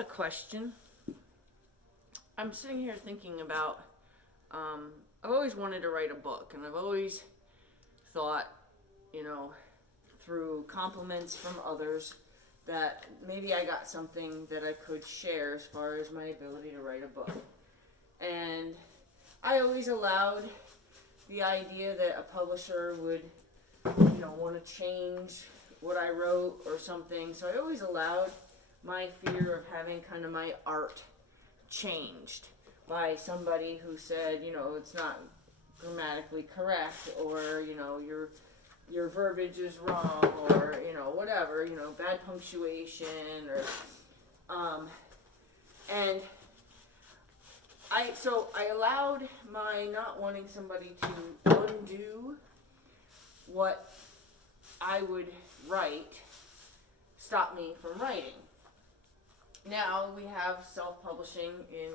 a question. I'm sitting here thinking about, I've always wanted to write a book, and I've always thought, you know, through compliments from others, that maybe I got something that I could share as far as my ability to write a book. And I always allowed the idea that a publisher would, want to change what I wrote or something. So I always allowed my fear of having kind of my art changed by somebody who said, it's not grammatically correct, or, your verbiage is wrong, or, whatever, bad punctuation, or, and I allowed my not wanting somebody to undo what I would write stop me from writing. Now we have self-publishing in,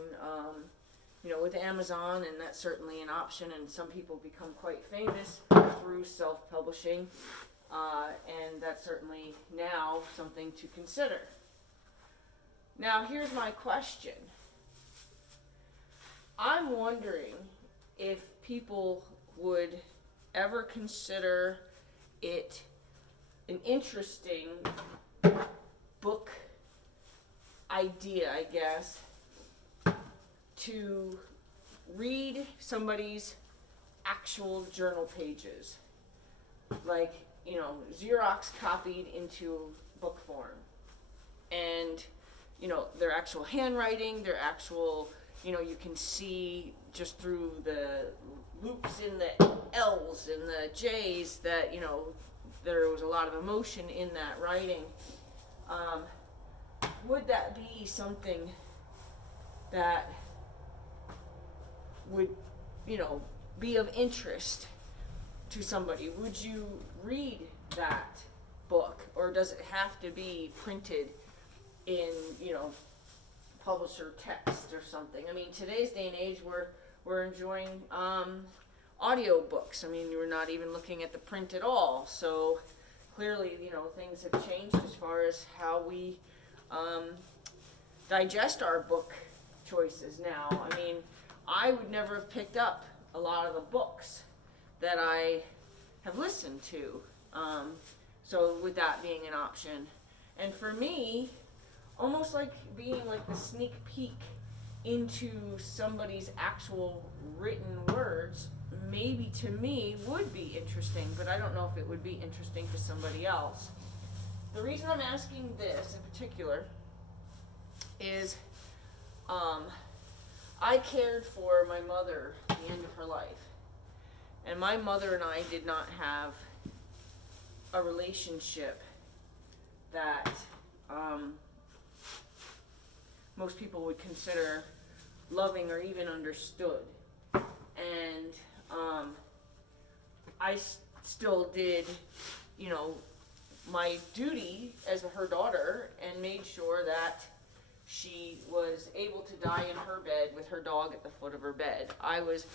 with Amazon, and that's certainly an option, and some people become quite famous through self-publishing, and that's certainly now something to consider. Now here's my question. I'm wondering if people would ever consider it an interesting book idea, I guess, to read somebody's actual journal pages, like, Xerox copied into book form, and, their actual handwriting, their actual, you can see just through the loops in the L's and the J's that, there was a lot of emotion in that writing. Would that be something that would, be of interest to somebody? Would you read that book, or does it have to be printed in, publisher text or something? I mean, today's day and age, we're enjoying audio books. I mean, we're not even looking at the print at all. So clearly, things have changed as far as how we digest our book choices now. I mean, I would never have picked up a lot of the books that I have listened to. So with that being an option. And for me, almost like being like the sneak peek into somebody's actual written words, maybe to me would be interesting, but I don't know if it would be interesting to somebody else. The reason I'm asking this in particular is I cared for my mother at the end of her life. And my mother and I did not have a relationship that most people would consider loving or even understood. And I still did, my duty as her daughter, and made sure that she was able to die in her bed with her dog at the foot of her bed. I was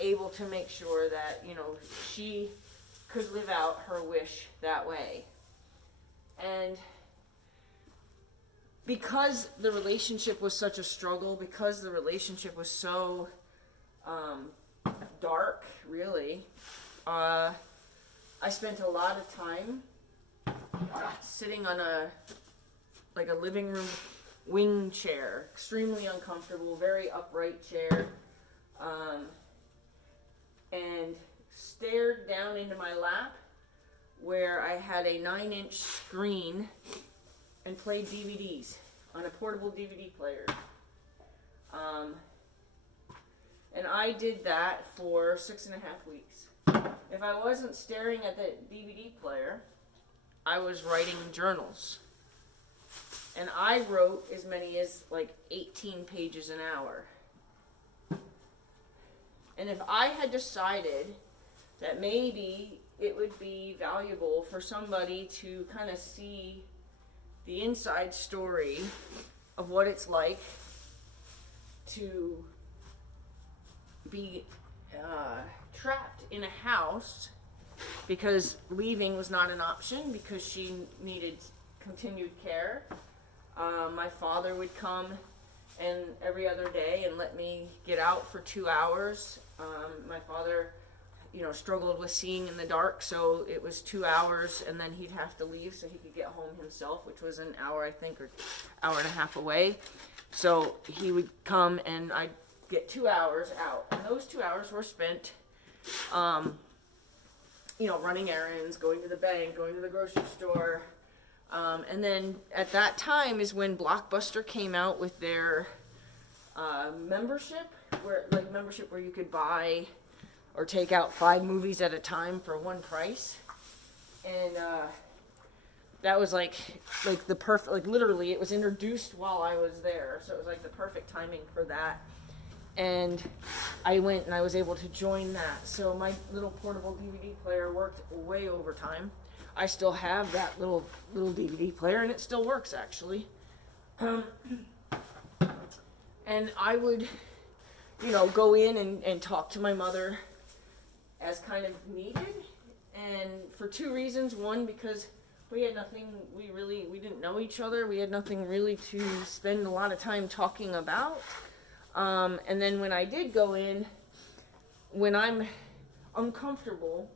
able to make sure that, she could live out her wish that way. And because the relationship was such a struggle, because the relationship was so dark, really, I spent a lot of time sitting on a living room wing chair, extremely uncomfortable, very upright chair, and stared down into my lap where I had a 9-inch screen and played DVDs on a portable DVD player. And I did that for 6.5 weeks. If I wasn't staring at the DVD player, I was writing journals. And I wrote as many as 18 pages an hour. And if I had decided that maybe it would be valuable for somebody to kind of see the inside story of what it's like to be trapped in a house because leaving was not an option because she needed continued care. my father would come and every other day and let me get out for 2 hours. My father, struggled with seeing in the dark, so it was 2 hours, and then he'd have to leave so he could get home himself, which was an hour, I think, or hour and a half away. So he would come, and I'd get 2 hours out, and those 2 hours were spent, running errands, going to the bank, going to the grocery store, and then at that time is when Blockbuster came out with their membership, where you could buy or take out 5 movies at a time for one price, and that was like the perfect, literally it was introduced while I was there, so it was like the perfect timing for that. And I went and I was able to join that. So my little portable DVD player worked way overtime. I still have that little DVD player, and it still works actually. And I would, go in and talk to my mother as kind of needed, and for 2 reasons. One, because we had nothing, we didn't know each other. We had nothing really to spend a lot of time talking about. And then when I did go in, when I'm uncomfortable,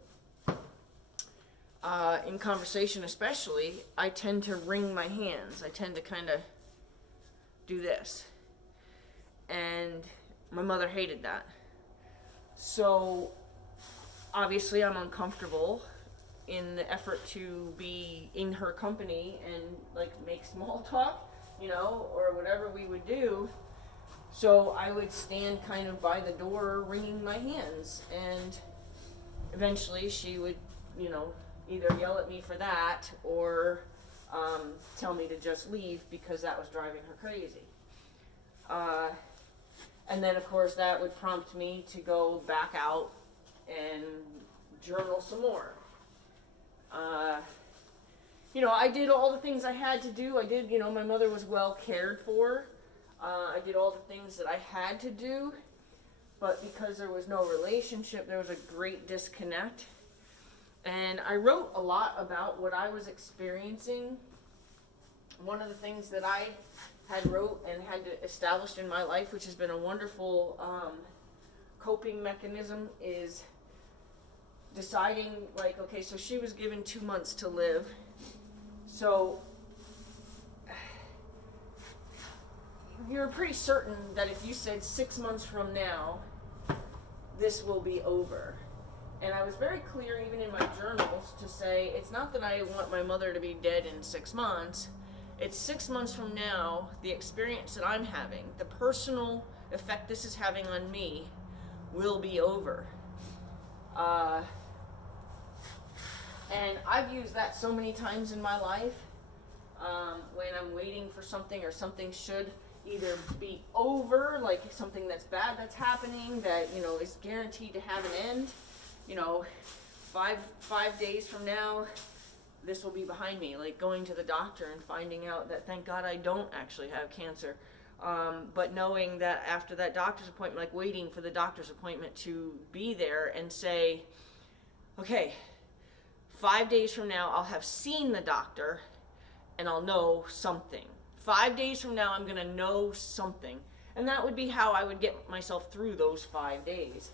in conversation especially, I tend to wring my hands. I tend to kind of do this. And my mother hated that. So obviously I'm uncomfortable in the effort to be in her company and make small talk, or whatever we would do. So I would stand kind of by the door wringing my hands, and eventually she would, either yell at me for that or tell me to just leave because that was driving her crazy. And then of course that would prompt me to go back out and journal some more. I did all the things I had to do. I did, my mother was well cared for. I did all the things that I had to do, but because there was no relationship, there was a great disconnect. And I wrote a lot about what I was experiencing. One of the things that I had wrote and had established in my life, which has been a wonderful coping mechanism, is deciding, okay, so she was given 2 months to live. So you're pretty certain that if you said 6 months from now, this will be over. And I was very clear, even in my journals, to say it's not that I want my mother to be dead in 6 months. It's 6 months from now, the experience that I'm having, the personal effect this is having on me, will be over. And I've used that so many times in my life, when I'm waiting for something, or something should either be over, like something that's bad that's happening that is guaranteed to have an end. 5 days from now, this will be behind me, like going to the doctor and finding out that thank God I don't actually have cancer, but knowing that after that doctor's appointment, waiting for the doctor's appointment to be there and say, okay, 5 days from now I'll have seen the doctor and I'll know something. 5 days from now, I'm going to know something. And that would be how I would get myself through those 5 days.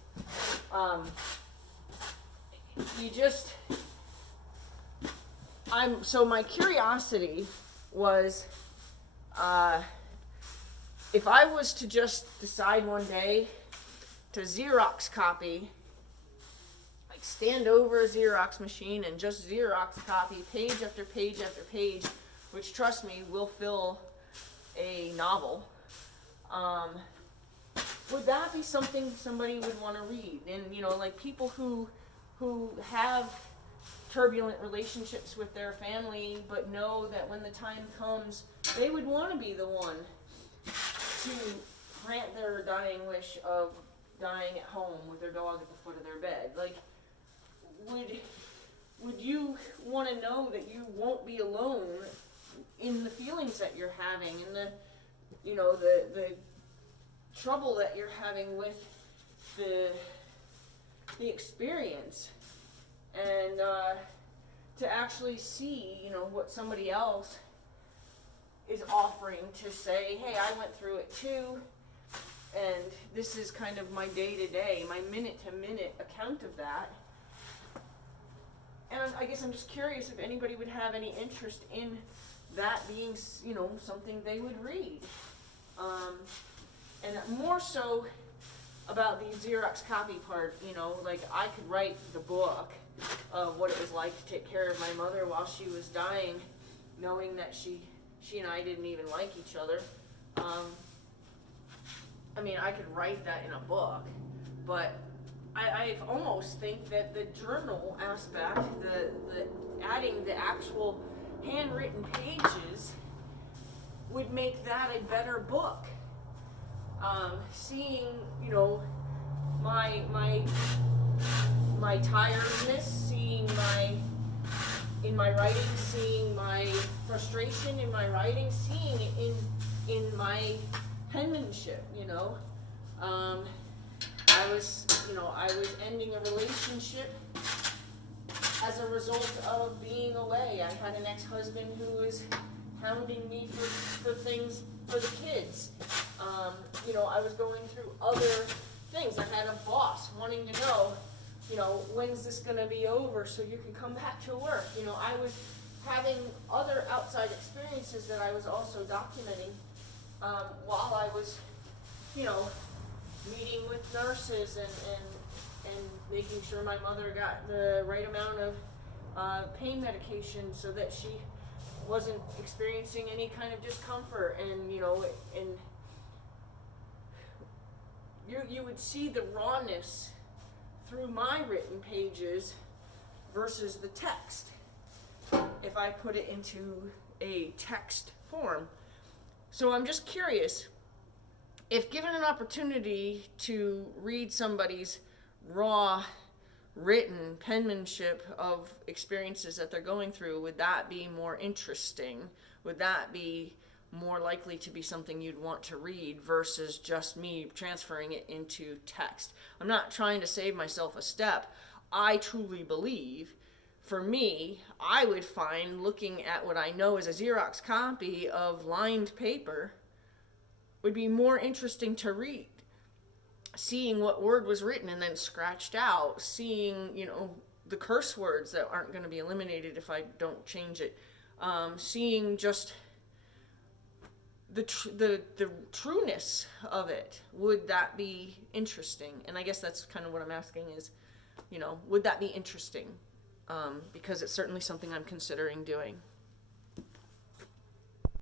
So my curiosity was, if I was to just decide one day to Xerox copy, stand over a Xerox machine and just Xerox copy page after page after page, which, trust me, will fill a novel, would that be something somebody would want to read? And, people who have turbulent relationships with their family, but know that when the time comes, they would want to be the one to grant their dying wish of dying at home with their dog at the foot of their bed. Would you want to know that you won't be alone in the feelings that you're having, and the trouble that you're having with the experience, and to actually see what somebody else is offering to say, hey, I went through it too, and this is kind of my day-to-day, my minute-to-minute account of that. And I guess I'm just curious if anybody would have any interest in that being, you know, something they would read. And more so about the Xerox copy part, you know, like I could write the book of what it was like to take care of my mother while she was dying, knowing that she and I didn't even like each other. I mean, I could write that in a book, but I almost think that the journal aspect, the adding the actual handwritten pages would make that a better book. Seeing, you know, my tiredness, seeing in my writing, seeing my frustration in my writing, seeing it in my penmanship, you know. I was ending a relationship as a result of being away. I had an ex-husband who was hounding me for things for the kids. You know, I was going through other things. I had a boss wanting to know, you know, when's this going to be over so you can come back to work. You know, I was having other outside experiences that I was also documenting while I was, you know, meeting with nurses and making sure my mother got the right amount of pain medication so that she wasn't experiencing any kind of discomfort. And, you know, and you would see the rawness through my written pages versus the text if I put it into a text form. So I'm just curious, if given an opportunity to read somebody's raw written penmanship of experiences that they're going through, would that be more interesting? Would that be more likely to be something you'd want to read versus just me transferring it into text? I'm not trying to save myself a step. I truly believe, for me, I would find looking at what I know is a Xerox copy of lined paper would be more interesting to read. Seeing what word was written and then scratched out, seeing, you know, the curse words that aren't going to be eliminated if I don't change it, seeing just the trueness of it. Would that be interesting? And I guess that's kind of what I'm asking is, you know, would that be interesting? Because it's certainly something I'm considering doing.